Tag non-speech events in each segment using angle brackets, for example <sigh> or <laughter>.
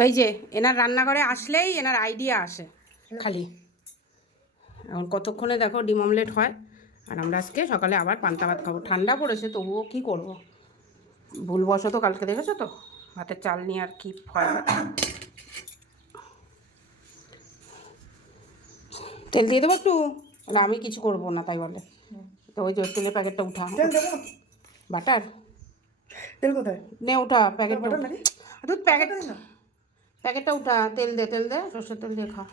তো এই যে এনার রান্নাঘরে আসলেই এনার আইডিয়া আসে খালি। এখন কতক্ষণে দেখো ডিম অমলেট হয় আর আমরা আজকে সকালে আবার পান্তা ভাত খাব। ঠান্ডা পড়েছে তবুও কি করব? ভুলবশত কালকে দেখেছ তো? ভাতের চাল নিয়ে আর কি হয়। তেল দিয়ে দেবো একটু? আমি কিছু করব না তাই বলে। তো ওই যে তেলের প্যাকেটটা উঠা। বাটার? তেল কোথায়? নে উঠা প্যাকেট বাটার দুধ প্যাকেট না। প্যাকেটটা উঠা তেল দে তেল দে সর্ষের তেল দিয়ে খা।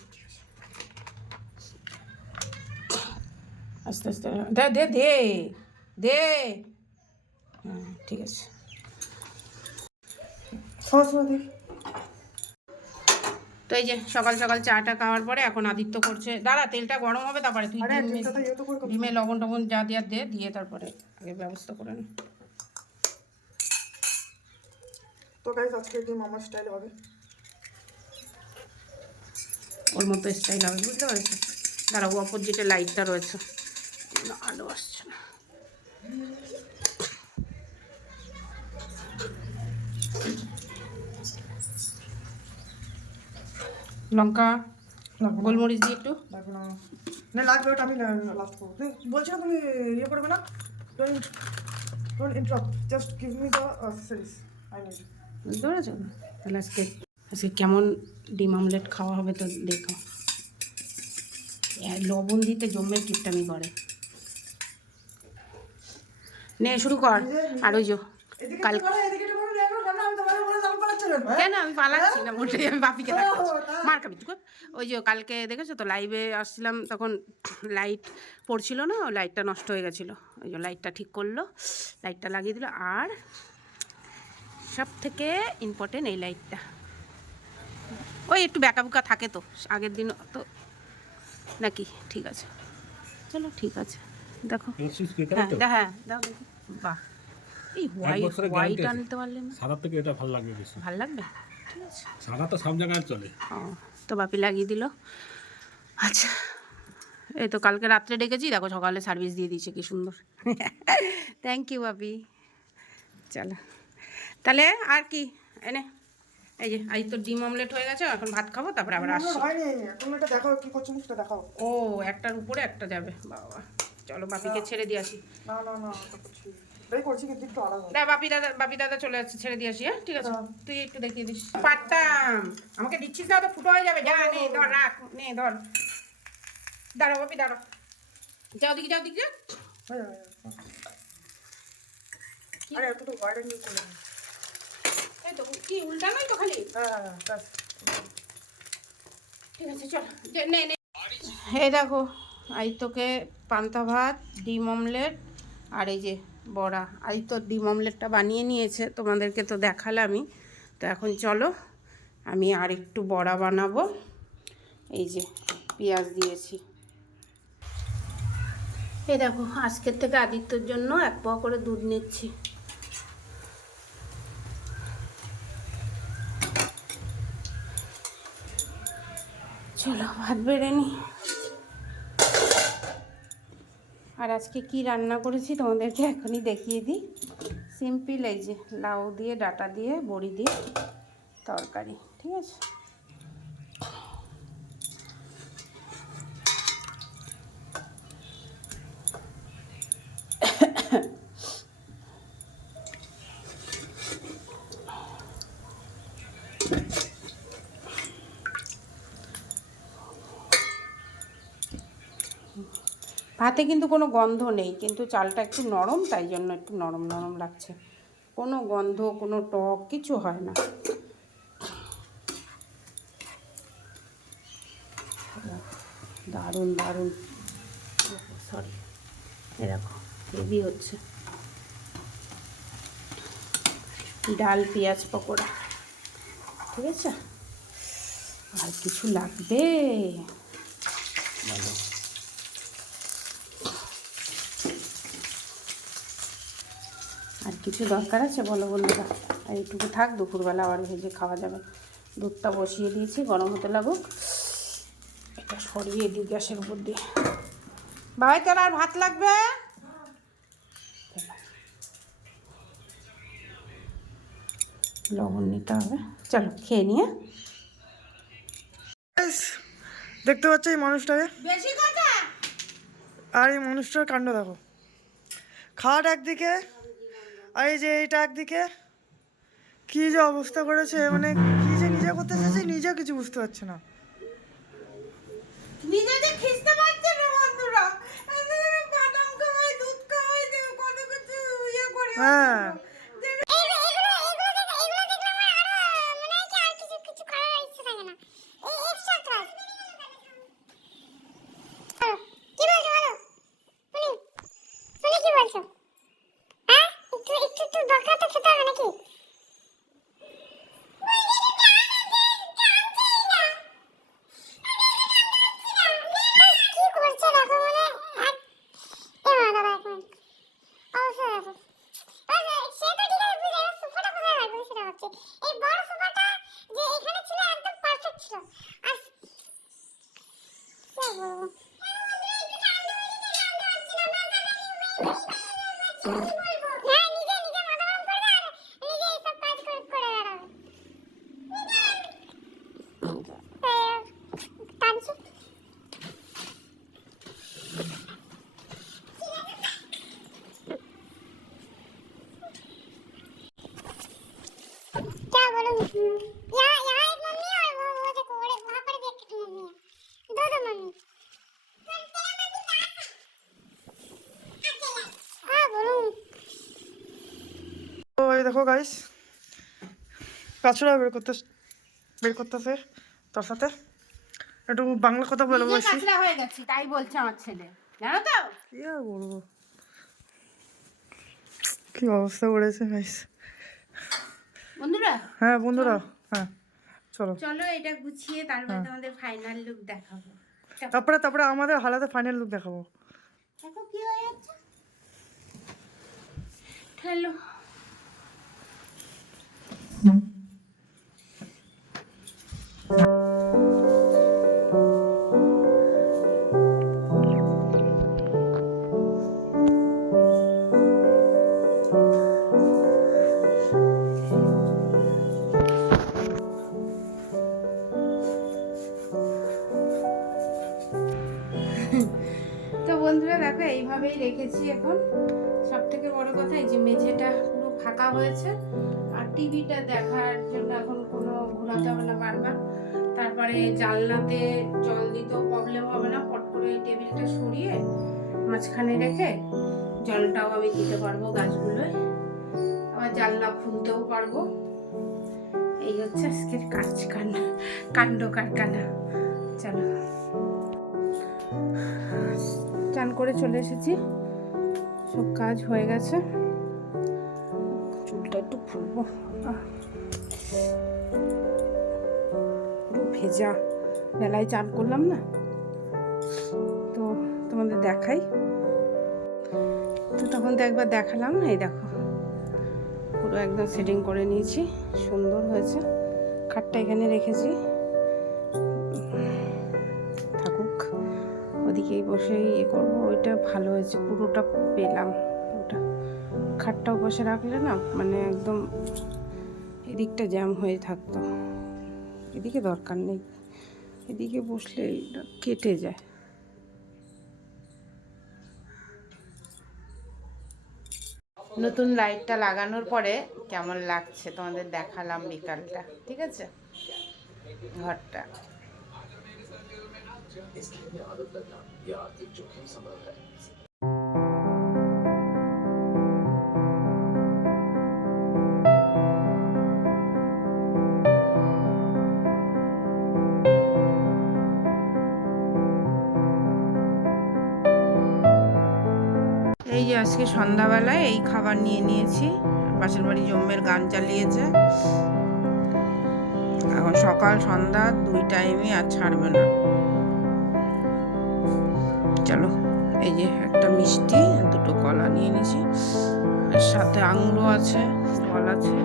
আস্তে আস্তে দে দে দে দে। হ্যাঁ ঠিক আছে। তো এই যে সকাল সকাল চাটা খাওয়ার পরে এখন আদিত্য করছে। দাঁড়া তেলটা গরম হবে তারপরে তুই ডিম ইয়ে লবণ টবণ যা দেওয়ার দে দিয়ে তারপরে আগে ব্যবস্থা করে নে। তো আজকে মামার স্টাইল হবে। ওর মতো স্টাইল হবে বুঝতে পারছ? দাঁড়া ও অপোজিটে লাইটটা রয়েছে। আলো আসছে না। লঙ্কা গোলমরিচ দিয়ে একটু। লাগবে না। লাগবে ওটা আমি লাস্ট করব। তুমি বলছি না তুমি ইয়ে করবে না? Don't don't interrupt just give me the accessories I need বুঝতে পেরেছ? তাহলে আজকে আজকে কেমন ডিম আমলেট খাওয়া হবে তো দেখো। লবণ দিতে জম্মের কিপটামি করে। নে শুরু কর। আর ওই যে কাল হ্যাঁ? কেন আমি পালাচ্ছি না মোটেই আমি বাপিকে তাই? মার খাবি ওই যে কালকে দেখেছ তো লাইভে আসছিলাম তখন লাইট পড়ছিল না ওই লাইটটা নষ্ট হয়ে গেছিল। ওই যে লাইটটা ঠিক করল লাইটটা লাগিয়ে দিল। আর সব থেকে ইম্পর্টেন্ট এই লাইটটা ওই একটু ব্যাকা বুকা থাকে তো আগের দিন তো নাকি ঠিক আছে। চলো ঠিক আছে। দেখো। হ্যাঁ হ্যাঁ দাও দেখি। বাহ। এই হোয়াইট হোয়াইট আনতে পারলে না? সাদা থেকে এটা ভালো লাগবে বেশি। ভালো লাগবে? ঠিক আছে। সাদা তো সব জায়গায় চলে। তো বাপি লাগিয়ে দিল। আচ্ছা এই তো কালকে রাত্রে ডেকেছি। দেখো সকালে সার্ভিস দিয়ে দিয়েছে কি সুন্দর। <laughs> থ্যাংক ইউ বাপি। চলো। তাহলে আর কি? এনে এই যে আজ তো ডিম অমলেট হয়ে গেছে এখন ভাত খাব তারপরে আবার আসছি। তুমি এটা দেখাও কি করছ সেটা দেখাও। ও একটার উপরে একটা যাবে বাবা। চলো বাপিকে ছেড়ে দিয়ে আসি। না না না করছি। কিন্তু একটু আলাদা। না বাপি দাদা বাপি দাদা চলে যাচ্ছে ছেড়ে দিয়ে আসি হ্যাঁ? ঠিক আছে। তুই একটু দেখিয়ে দিস। পারতাম। আমাকে দিচ্ছিস না তো ফুটো হয়ে যাবে। যা নে ধর রাখ নে ধর। দাঁড়াও বাপি দাঁড়াও যাও দিকে যাও দিকে। আরে একটু দিন। এই তো কি উল্টা তো খালি? হ্যাঁ ব্যাস। ঠিক আছে চল নে নে। এই দেখো আই তোকে পান্তা ভাত ডিম অমলেট আর এই যে বড়া। আই তো ডিম অমলেটটা বানিয়ে নিয়েছে তোমাদেরকে তো দেখালামই। তো এখন চলো আমি আর একটু বড়া বানাবো। এই যে পেঁয়াজ দিয়েছি। এই দেখো আজকের থেকে আদিত্যর জন্য এক পোয়া করে দুধ নিচ্ছি। চলো, ভাত বেড়ে নি। আর আজকে কি রান্না করেছি তোমাদেরকে এখনই দেখিয়ে দিই। সিম্পল এই যে, লাউ দিয়ে, ডাটা দিয়ে, বড়ি দিয়ে তরকারি, ঠিক আছে? ভাতে কিন্তু কোনো গন্ধ নেই, কিন্তু চালটা একটু নরম, তাই জন্য একটু নরম নরম লাগছে। কোনো গন্ধ, কোনো টক কিছু হয় না। দারুণ দারুণ। সরি এরকম হেভি হচ্ছে। ডাল, পেঁয়াজ, পকোড়া, ঠিক আছে? আর কিছু লাগবে? ভালো আর কিছু দরকার আছে? বলো বন্ধুরা। আর এইটুকু থাক দুপুরবেলা আবার ভেজে খাওয়া যাবে। দুধটা বসিয়ে দিয়েছি গরম হতে লাগুক। এটা সরিয়ে দিই গ্যাসের উপর দিয়ে। ভাই তোর আর ভাত লাগবে? লবণ নিতে হবে। চলো খেয়ে নিয়ে। দেখতে পাচ্ছ এই মানুষটাকে? আর এই মানুষটার কাণ্ড দেখো। খাট একদিকে আর এই যে এইটা একদিকে কি যে অবস্থা করেছে মানে কি যে নিজে করতে চাইছে নিজে কিছু বুঝতে পারছে না। খিস্তে পারছে না বন্ধুরা। বাদাম খাওয়াই দুধ খাওয়াই কত কিছু ইয়ে করে হ্যাঁ এই বড় সোফাটা যে এখানে ছিল একদম পারফেক্ট ছিল আর কি দেখো গাইস কাছড়া বের করতে বের করতেছে তোর সাথে। একটু বাংলা কথা বলে বলছি। কাঁচরা হয়ে গেছি তাই বলছে আমার ছেলে। জানো তো? কি আর বলব? কি অবস্থা করেছে গাইস বন্ধুরা? হ্যাঁ বন্ধুরা। হ্যাঁ চলো। চলো এটা গুছিয়ে তারপরে তোমাদের ফাইনাল লুক দেখাবো। তারপরে তারপরে আমাদের হালাতে ফাইনাল লুক দেখাবো। দেখো কি হয়ে যাচ্ছে। হ্যালো বন্ধুরা, দেখো, এইভাবেই রেখেছি এখন। সব থেকে বড় কথা, এই যে মেঝেটা পুরো ফাঁকা হয়েছে। টিভিটা দেখার জন্য এখন কোনো ঘোরাতে হবে না। বারবার তারপরে জানলাতে জল দিতেও প্রবলেম হবে না। পট করে টেবিলটা সরিয়ে মাঝখানে রেখে জলটাও আমি দিতে পারব গাছগুলোয়। আবার জানলা খুলতেও পারব। এই হচ্ছে আজকের কাজ কাণ্ড কাণ্ড কারখানা। চলো। চান করে চলে এসেছি। সব কাজ হয়ে গেছে। ভেজা বেলায় চান করলাম না? তো তোমাদের দেখাই। তো তখন তো একবার দেখালাম না, এই দেখো। পুরো একদম সেটিং করে নিয়েছি, সুন্দর হয়েছে। খাটটা এখানে রেখেছি। থাকুক, ওদিকেই বসেই ইয়ে করব, ওইটা ভালো হয়েছে, পুরোটা পেলাম। খাটটাও বসে রাখলে না মানে একদম এদিকটা জ্যাম হয়ে থাকতো এদিকে দরকার নেই এদিকে বসলে এটা কেটে যায় নতুন লাইটটা লাগানোর পরে কেমন লাগছে তোমাদের দেখালাম বিকালটা ঠিক আছে ঘরটা এই যে আজকে সন্ধ্যাবেলায় এই খাবার নিয়ে নিয়েছি। পাশের বাড়ি জম্মের গান চালিয়েছে। এখন সকাল সন্ধ্যা দুই টাইমই আর ছাড়বে না। চলো, এই যে একটা মিষ্টি, দুটো কলা নিয়ে নিয়েছি। সাথে আঙুরও আছে ফল আছে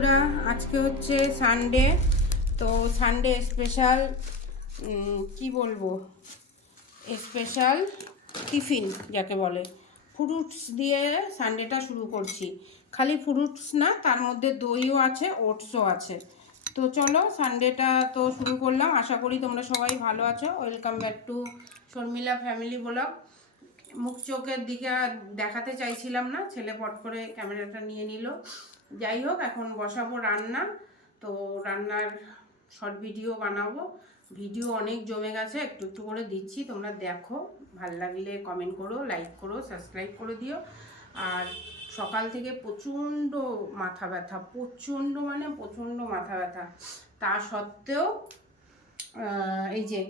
বন্ধুরা, আজকে হচ্ছে সানডে তো সানডে স্পেশাল কি বলব? স্পেশাল টিফিন যাকে বলে। ফ্রুটস দিয়ে সানডেটা শুরু করছি। খালি ফ্রুটস না, তার মধ্যে দইও আছে ওটসও আছে। তো চলো সানডেটা তো শুরু করলাম। আশা করি তোমরা সবাই ভালো আছো। Welcome back to Sharmila family blog মুখ চোখের দিকে দেখাতে চাইছিলাম না, ছেলে পট করে ক্যামেরাটা নিয়ে নিল। যাই হোক, এখন বসাবো রান্না। তো রান্নার শর্ট ভিডিও বানাবো। ভিডিও অনেক জমে গেছে, একটু একটু করে দিচ্ছি। তোমরা দেখো, ভালো লাগলে কমেন্ট করো লাইক করো সাবস্ক্রাইব করে দিও। আর সকাল থেকে প্রচণ্ড মাথা ব্যথা, প্রচণ্ড মানে প্রচণ্ড মাথা ব্যথা। তা সত্ত্বেও এই যে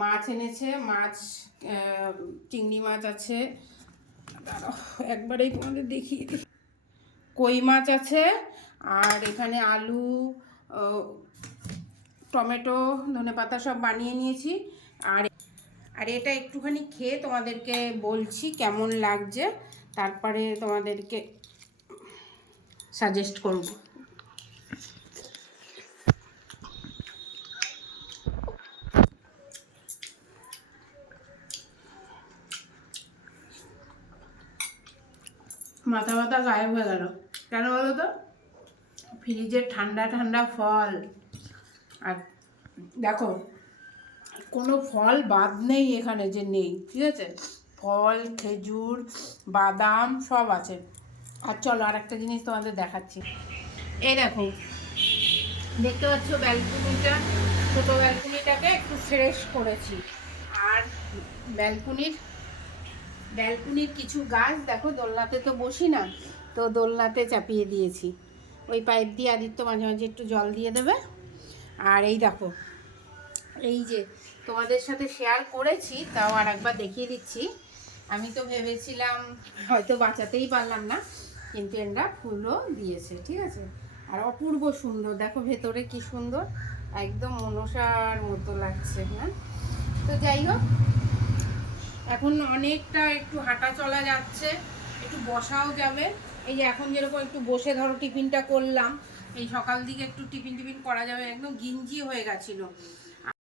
মাছ এনেছে, মাছ চিংড়ি মাছ আছে। একবারেই তোমাদের দেখিয়ে দিই। কই মাছ আছে? আর এখানে আলু টমেটো, ধনে পাতা সব বানিয়ে নিয়েছি। আর আর এটা একটুখানি খেয়ে তোমাদেরকে বলছি কেমন লাগছে। তারপরে তোমাদেরকে সাজেস্ট করব। মাথা ব্যথা গায়েব হয়ে গেল। কেন বলো তো? ফ্রিজের ঠান্ডা ঠান্ডা ফল। আর দেখো, কোনো ফল বাদ নেই এখানে যে নেই, ঠিক আছে? ফল, খেজুর, বাদাম সব আছে। আর চলো আর একটা জিনিস তোমাদের দেখাচ্ছি। এই দেখো, দেখতে পাচ্ছ ব্যালকনিটা? ছোটো ব্যালকনিটাকে একটু ফ্রেশ করেছি। আর ব্যালকনির ব্যালকনির কিছু গাছ, দেখো দোলনাতে তো বসি না। তো দোলনাতে চাপিয়ে দিয়েছি। ওই পাইপ দিয়ে আদিত্য মাঝে মাঝে একটু জল দিয়ে দেবে। আর এই দেখো, এই যে তোমাদের সাথে শেয়ার করেছি, তাও আর একবার দেখিয়ে দিচ্ছি। আমি তো ভেবেছিলাম হয়তো বাঁচাতেই পারলাম না, কিন্তু এরা ফুলও দিয়েছে, ঠিক আছে? আর অপূর্ব সুন্দর, দেখো ভেতরে কি সুন্দর, একদম মনসার মতো লাগছে হ্যাঁ? তো যাই হোক, এখন অনেকটা একটু হাঁটা চলা যাচ্ছে, একটু বসাও যাবে। এই যে এখন যেরকম একটু বসে ধরো টিফিনটা করলাম, এই সকাল দিকে একটু টিফিন টিফিন করা যাবে, একদম গিঞ্জি হয়ে গেছিল।